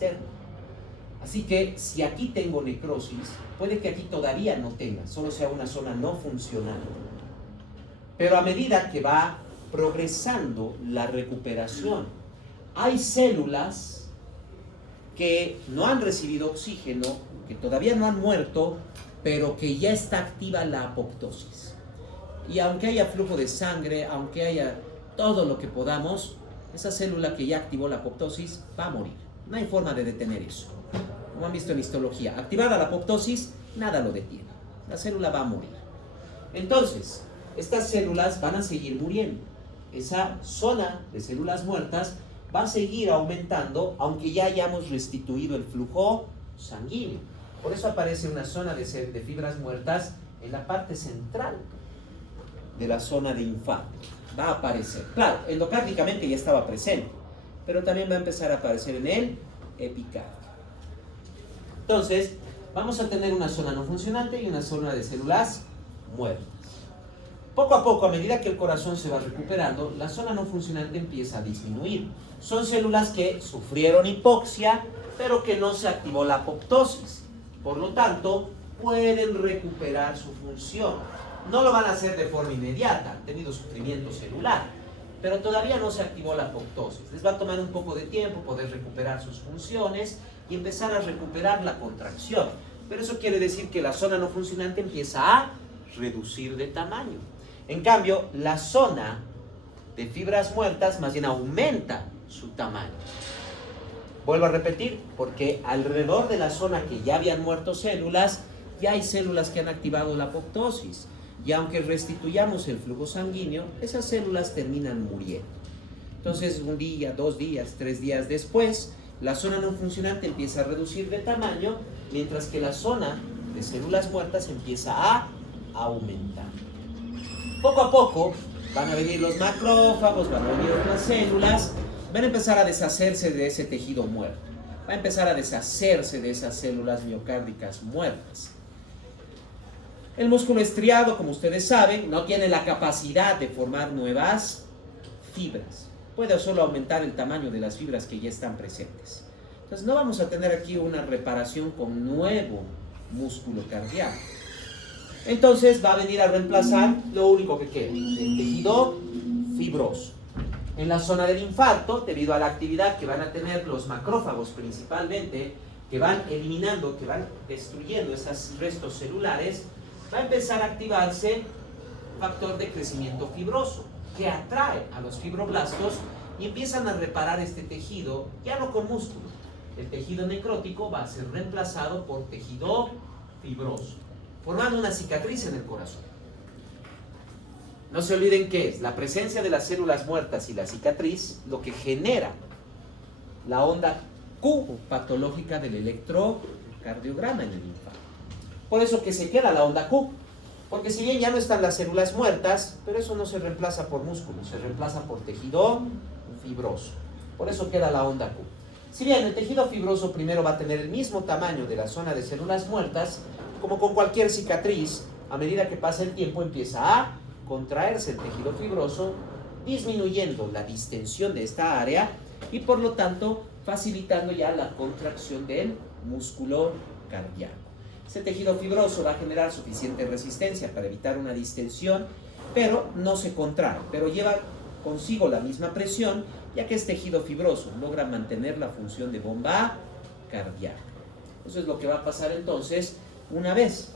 externo. Así que si aquí tengo necrosis, puede que aquí todavía no tenga, solo sea una zona no funcional. Pero a medida que va progresando la recuperación, hay células que no han recibido oxígeno, que todavía no han muerto, pero que ya está activa la apoptosis. Y aunque haya flujo de sangre, aunque haya todo lo que podamos, esa célula que ya activó la apoptosis va a morir. No hay forma de detener eso. Como han visto en histología, activada la apoptosis, nada lo detiene. La célula va a morir. Entonces, estas células van a seguir muriendo. Esa zona de células muertas va a seguir aumentando, aunque ya hayamos restituido el flujo sanguíneo. Por eso aparece una zona de fibras muertas en la parte central de la zona de infarto. Va a aparecer. Claro, endocárdicamente ya estaba presente, pero también va a empezar a aparecer en el epicardio. Entonces, vamos a tener una zona no funcionante y una zona de células muertas. Poco a poco, a medida que el corazón se va recuperando, la zona no funcionante empieza a disminuir. Son células que sufrieron hipoxia, pero que no se activó la apoptosis. Por lo tanto, pueden recuperar su función. No lo van a hacer de forma inmediata, han tenido sufrimiento celular, pero todavía no se activó la apoptosis. Les va a tomar un poco de tiempo poder recuperar sus funciones y empezar a recuperar la contracción. Pero eso quiere decir que la zona no funcionante empieza a reducir de tamaño. En cambio, la zona de fibras muertas más bien aumenta su tamaño. Vuelvo a repetir, porque alrededor de la zona que ya habían muerto células, ya hay células que han activado la apoptosis. Y aunque restituyamos el flujo sanguíneo, esas células terminan muriendo. Entonces, un día, 2 días, 3 días después, la zona no funcionante empieza a reducir de tamaño, mientras que la zona de células muertas empieza a aumentar. Poco a poco van a venir los macrófagos, van a venir otras células, van a empezar a deshacerse de ese tejido muerto, va a empezar a deshacerse de esas células miocárdicas muertas. El músculo estriado, como ustedes saben, no tiene la capacidad de formar nuevas fibras. Puede solo aumentar el tamaño de las fibras que ya están presentes. Entonces no vamos a tener aquí una reparación con nuevo músculo cardíaco. Entonces va a venir a reemplazar lo único que queda, el tejido fibroso. En la zona del infarto, debido a la actividad que van a tener los macrófagos principalmente, que van eliminando, que van destruyendo esos restos celulares, va a empezar a activarse factor de crecimiento fibroso, que atrae a los fibroblastos y empiezan a reparar este tejido, ya no con músculo. El tejido necrótico va a ser reemplazado por tejido fibroso, formando una cicatriz en el corazón. No se olviden que es la presencia de las células muertas y la cicatriz lo que genera la onda Q patológica del electrocardiograma en el infarto. Por eso que se queda la onda Q, porque si bien ya no están las células muertas, pero eso no se reemplaza por músculo, se reemplaza por tejido fibroso. Por eso queda la onda Q. Si bien el tejido fibroso primero va a tener el mismo tamaño de la zona de células muertas, como con cualquier cicatriz, a medida que pasa el tiempo empieza a contraerse el tejido fibroso, disminuyendo la distensión de esta área y por lo tanto facilitando ya la contracción del músculo cardíaco. Ese tejido fibroso va a generar suficiente resistencia para evitar una distensión, pero no se contrae, pero lleva consigo la misma presión, ya que es tejido fibroso, logra mantener la función de bomba cardíaca. Eso es lo que va a pasar entonces una vez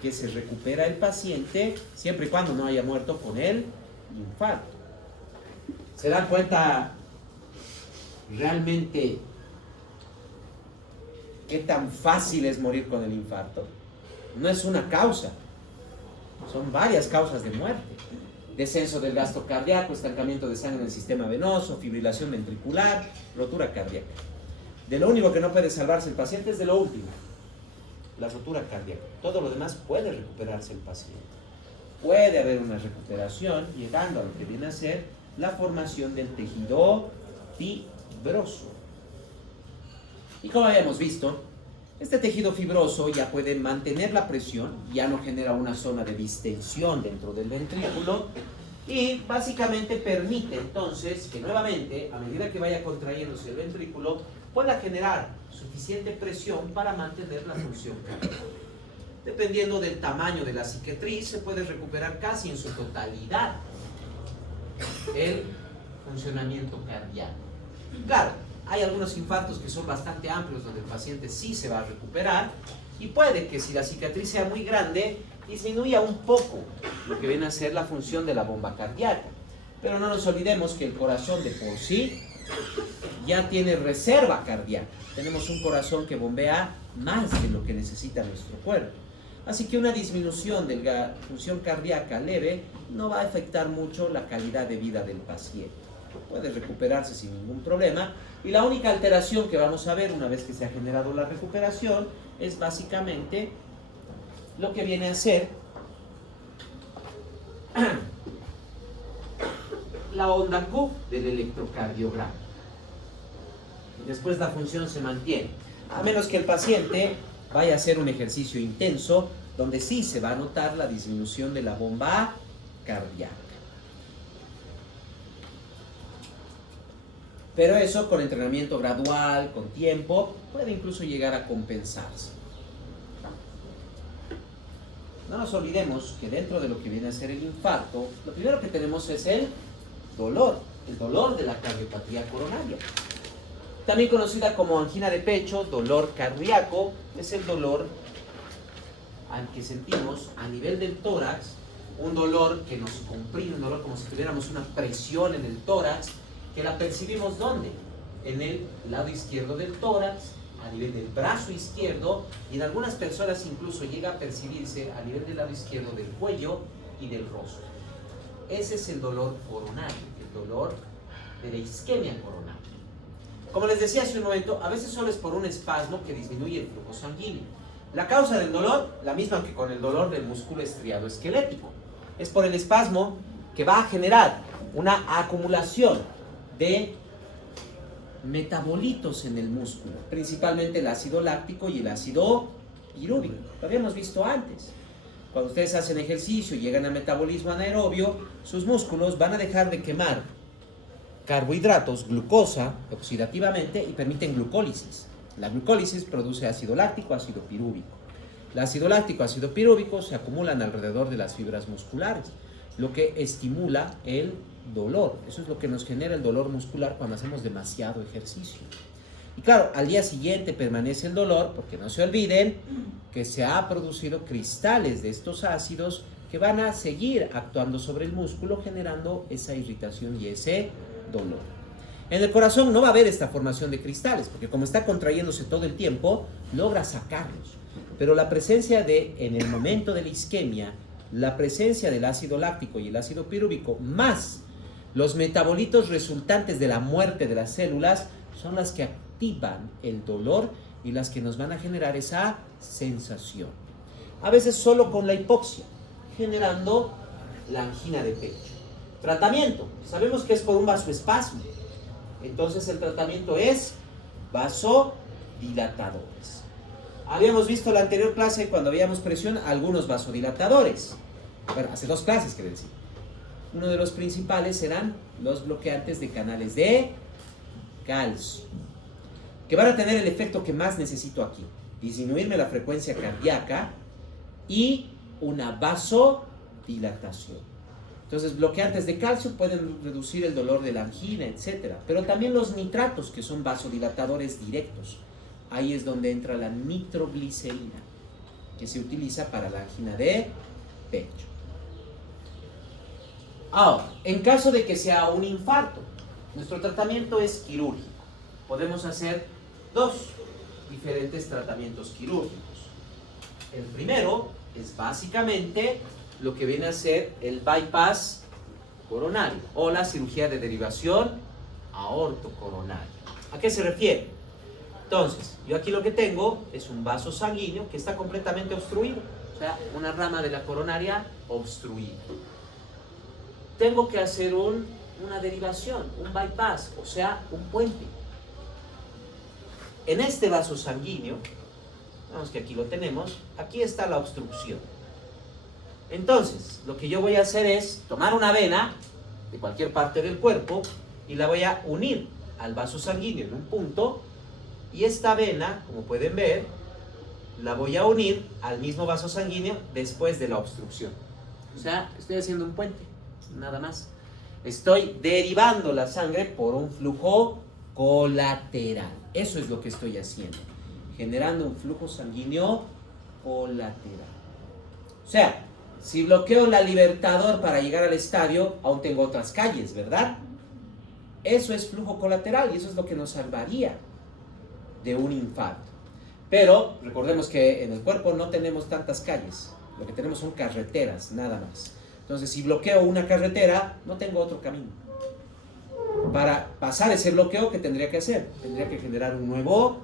que se recupera el paciente, siempre y cuando no haya muerto con el infarto. ¿Se dan cuenta realmente qué tan fácil es morir con el infarto? No es una causa, son varias causas de muerte. Descenso del gasto cardíaco, estancamiento de sangre en el sistema venoso, fibrilación ventricular, rotura cardíaca. De lo único que no puede salvarse el paciente es de lo último, la rotura cardíaca. Todo lo demás puede recuperarse el paciente. Puede haber una recuperación llegando a lo que viene a ser la formación del tejido fibroso. Y como habíamos visto, este tejido fibroso ya puede mantener la presión, ya no genera una zona de distensión dentro del ventrículo y básicamente permite entonces que nuevamente, a medida que vaya contrayéndose el ventrículo, pueda generar suficiente presión para mantener la función cardíaca. Dependiendo del tamaño de la cicatriz, se puede recuperar casi en su totalidad el funcionamiento cardíaco. Claro, hay algunos infartos que son bastante amplios donde el paciente sí se va a recuperar y puede que si la cicatriz sea muy grande, disminuya un poco lo que viene a ser la función de la bomba cardíaca. Pero no nos olvidemos que el corazón de por sí ya tiene reserva cardíaca. Tenemos un corazón que bombea más de lo que necesita nuestro cuerpo. Así que una disminución de la función cardíaca leve no va a afectar mucho la calidad de vida del paciente. Puede recuperarse sin ningún problema y la única alteración que vamos a ver una vez que se ha generado la recuperación es básicamente lo que viene a ser la onda Q del electrocardiograma. Después la función se mantiene, a menos que el paciente vaya a hacer un ejercicio intenso donde sí se va a notar la disminución de la bomba cardíaca. Pero eso con entrenamiento gradual, con tiempo, puede incluso llegar a compensarse. No nos olvidemos que dentro de lo que viene a ser el infarto, lo primero que tenemos es el dolor de la cardiopatía coronaria. También conocida como angina de pecho, dolor cardíaco, es el dolor al que sentimos a nivel del tórax, un dolor que nos comprime, un dolor como si tuviéramos una presión en el tórax, que la percibimos ¿dónde? En el lado izquierdo del tórax, a nivel del brazo izquierdo, y en algunas personas incluso llega a percibirse a nivel del lado izquierdo del cuello y del rostro. Ese es el dolor coronario, el dolor de la isquemia coronaria. Como les decía hace un momento, a veces solo es por un espasmo que disminuye el flujo sanguíneo. La causa del dolor, la misma que con el dolor del músculo estriado esquelético, es por el espasmo que va a generar una acumulación de metabolitos en el músculo, principalmente el ácido láctico y el ácido pirúvico. Lo habíamos visto antes. Cuando ustedes hacen ejercicio y llegan a metabolismo anaerobio, sus músculos van a dejar de quemar carbohidratos, glucosa, oxidativamente, y permiten glucólisis. La glucólisis produce ácido láctico, ácido pirúvico. El ácido láctico, ácido pirúvico se acumulan alrededor de las fibras musculares, lo que estimula el dolor. Eso es lo que nos genera el dolor muscular cuando hacemos demasiado ejercicio. Y claro, al día siguiente permanece el dolor, porque no se olviden que se ha producido cristales de estos ácidos que van a seguir actuando sobre el músculo, generando esa irritación y ese dolor. En el corazón no va a haber esta formación de cristales, porque como está contrayéndose todo el tiempo, logra sacarlos. Pero la presencia en el momento de la isquemia, la presencia del ácido láctico y el ácido pirúvico, más los metabolitos resultantes de la muerte de las células, son las que activan el dolor y las que nos van a generar esa sensación. A veces solo con la hipoxia, generando la angina de pecho. Tratamiento, sabemos que es por un vasoespasmo. Entonces el tratamiento es vasodilatadores. Habíamos visto en la anterior clase, cuando habíamos presión, algunos vasodilatadores. Bueno, hace 2 clases, quiere decir. Uno de los principales eran los bloqueantes de canales de calcio, que van a tener el efecto que más necesito aquí: disminuirme la frecuencia cardíaca y una vasodilatación. Entonces, bloqueantes de calcio pueden reducir el dolor de la angina, etc. Pero también los nitratos, que son vasodilatadores directos. Ahí es donde entra la nitroglicerina, que se utiliza para la angina de pecho. Ahora, en caso de que sea un infarto, nuestro tratamiento es quirúrgico. Podemos hacer 2 diferentes tratamientos quirúrgicos. El primero es básicamente lo que viene a ser el bypass coronario o la cirugía de derivación aortocoronaria. ¿A qué se refiere? Entonces, yo aquí lo que tengo es un vaso sanguíneo que está completamente obstruido, o sea, una rama de la coronaria obstruida. Tengo que hacer una derivación, un bypass, o sea, un puente. En este vaso sanguíneo, vemos que aquí lo tenemos, aquí está la obstrucción. Entonces, lo que yo voy a hacer es tomar una vena de cualquier parte del cuerpo y la voy a unir al vaso sanguíneo en un punto Y esta vena, como pueden ver, la voy a unir al mismo vaso sanguíneo después de la obstrucción. O sea, estoy haciendo un puente, nada más. Estoy derivando la sangre por un flujo colateral. Eso es lo que estoy haciendo, generando un flujo sanguíneo colateral. O sea, si bloqueo la Libertador para llegar al estadio, aún tengo otras calles, ¿verdad? Eso es flujo colateral y eso es lo que nos salvaría de un infarto. Pero recordemos que en el cuerpo no tenemos tantas calles, lo que tenemos son carreteras, nada más. Entonces, si bloqueo una carretera, no tengo otro camino. Para pasar ese bloqueo, ¿qué tendría que hacer? Tendría que generar un nuevo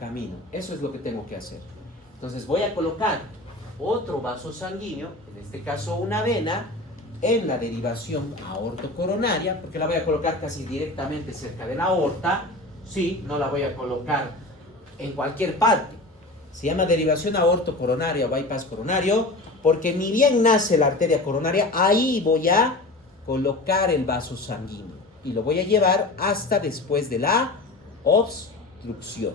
camino. Eso es lo que tengo que hacer. Entonces, voy a colocar otro vaso sanguíneo, en este caso una vena, en la derivación aortocoronaria, porque la voy a colocar casi directamente cerca de la aorta. Sí, no la voy a colocar en cualquier parte. Se llama derivación aortocoronaria o bypass coronario, porque ni bien nace la arteria coronaria, ahí voy a colocar el vaso sanguíneo y lo voy a llevar hasta después de la obstrucción.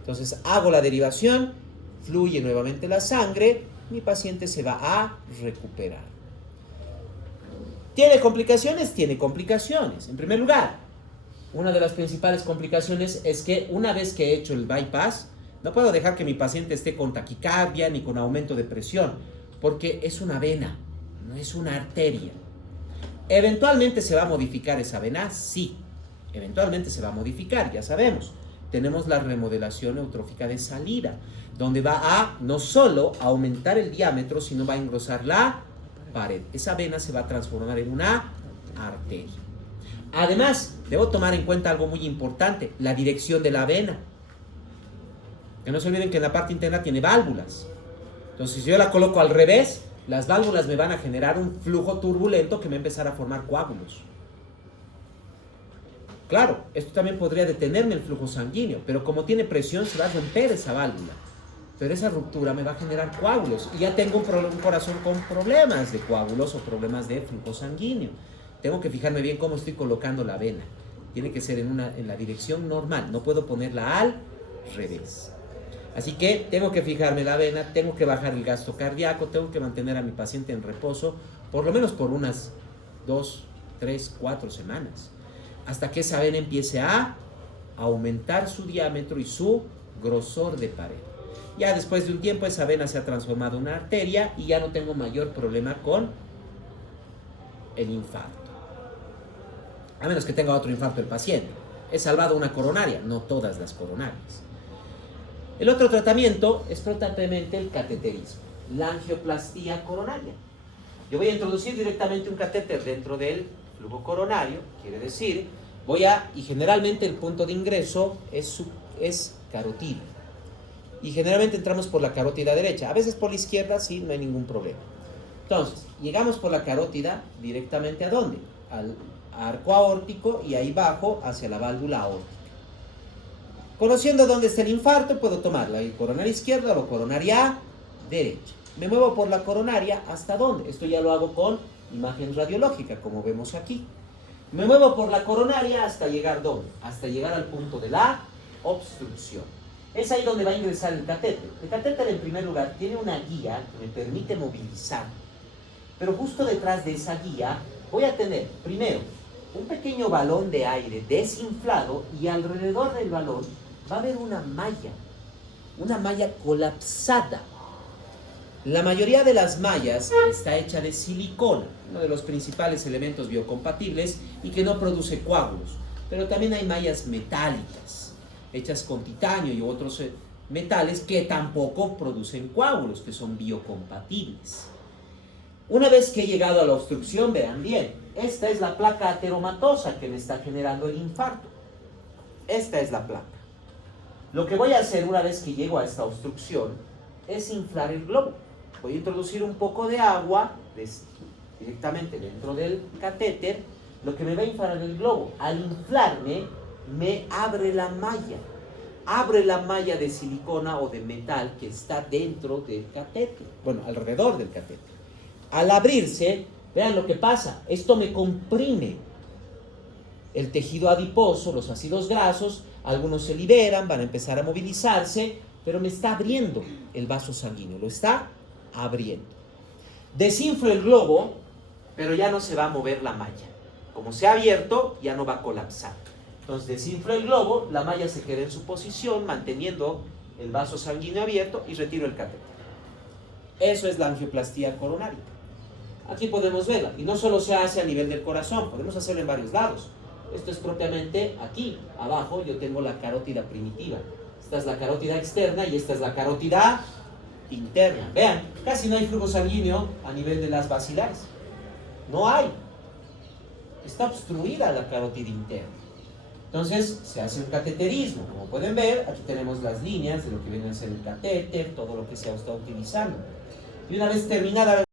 Entonces hago la derivación, fluye nuevamente la sangre, mi paciente se va a recuperar. ¿Tiene complicaciones? Tiene complicaciones. En primer lugar, una de las principales complicaciones es que una vez que he hecho el bypass, no puedo dejar que mi paciente esté con taquicardia ni con aumento de presión, porque es una vena, no es una arteria. ¿Eventualmente se va a modificar esa vena? Sí, eventualmente se va a modificar, ya sabemos. Tenemos la remodelación eutrófica de salida, donde va a no solo aumentar el diámetro, sino va a engrosar la pared. Esa vena se va a transformar en una arteria. Además, debo tomar en cuenta algo muy importante, la dirección de la vena. Que no se olviden que en la parte interna tiene válvulas. Entonces, si yo la coloco al revés, las válvulas me van a generar un flujo turbulento que me va a empezar a formar coágulos. Claro, esto también podría detenerme el flujo sanguíneo, pero como tiene presión se va a romper esa válvula. Pero esa ruptura me va a generar coágulos y ya tengo un corazón con problemas de coágulos o problemas de flujo sanguíneo. Tengo que fijarme bien cómo estoy colocando la vena. Tiene que ser en la dirección normal, no puedo ponerla al revés. Así que tengo que fijarme la vena, tengo que bajar el gasto cardíaco, tengo que mantener a mi paciente en reposo, por lo menos por unas 2, 3, 4 semanas, hasta que esa vena empiece a aumentar su diámetro y su grosor de pared. Ya después de un tiempo esa vena se ha transformado en una arteria y ya no tengo mayor problema con el infarto. A menos que tenga otro infarto el paciente. He salvado una coronaria, no todas las coronarias. El otro tratamiento es propiamente el cateterismo, la angioplastía coronaria. Yo voy a introducir directamente un catéter dentro del flujo coronario, quiere decir, y generalmente el punto de ingreso es carótida. Y generalmente entramos por la carótida derecha, a veces por la izquierda, sí, no hay ningún problema. Entonces, llegamos por la carótida directamente ¿a dónde? Al arco aórtico y ahí bajo hacia la válvula aórtica. Conociendo dónde está el infarto, puedo tomar la coronaria izquierda o la coronaria derecha. Me muevo por la coronaria, ¿hasta dónde? Esto ya lo hago con imagen radiológica, como vemos aquí. Me muevo por la coronaria hasta llegar ¿dónde? Hasta llegar al punto de la obstrucción. Es ahí donde va a ingresar el catéter. El catéter, en primer lugar, tiene una guía que me permite movilizar. Pero justo detrás de esa guía voy a tener, primero, un pequeño balón de aire desinflado y alrededor del balón va a haber una malla colapsada. La mayoría de las mallas está hecha de silicona, uno de los principales elementos biocompatibles y que no produce coágulos. Pero también hay mallas metálicas, hechas con titanio y otros metales que tampoco producen coágulos, que son biocompatibles. Una vez que he llegado a la obstrucción, vean bien, esta es la placa ateromatosa que me está generando el infarto. Esta es la placa. Lo que voy a hacer una vez que llego a esta obstrucción es inflar el globo. Voy a introducir un poco de agua directamente dentro del catéter, lo que me va a inflar el globo. Al inflarme, me abre la malla. Abre la malla de silicona o de metal que está dentro del catéter, bueno, alrededor del catéter. Al abrirse, vean lo que pasa, esto me comprime el tejido adiposo, los ácidos grasos, Algunos se liberan, van a empezar a movilizarse, pero me está abriendo el vaso sanguíneo, lo está abriendo. Desinflo el globo, pero ya no se va a mover la malla. Como se ha abierto, ya no va a colapsar. Entonces desinflo el globo, la malla se queda en su posición, manteniendo el vaso sanguíneo abierto y retiro el catéter. Eso es la angioplastía coronaria. Aquí podemos verla. Y no solo se hace a nivel del corazón, podemos hacerlo en varios lados. Esto es propiamente aquí, abajo yo tengo la carótida primitiva. Esta es la carótida externa y esta es la carótida interna. Vean, casi no hay flujo sanguíneo a nivel de las bacilares. No hay. Está obstruida la carótida interna. Entonces se hace un cateterismo. Como pueden ver, aquí tenemos las líneas de lo que viene a ser el catéter, todo lo que se ha estado utilizando. Y una vez terminada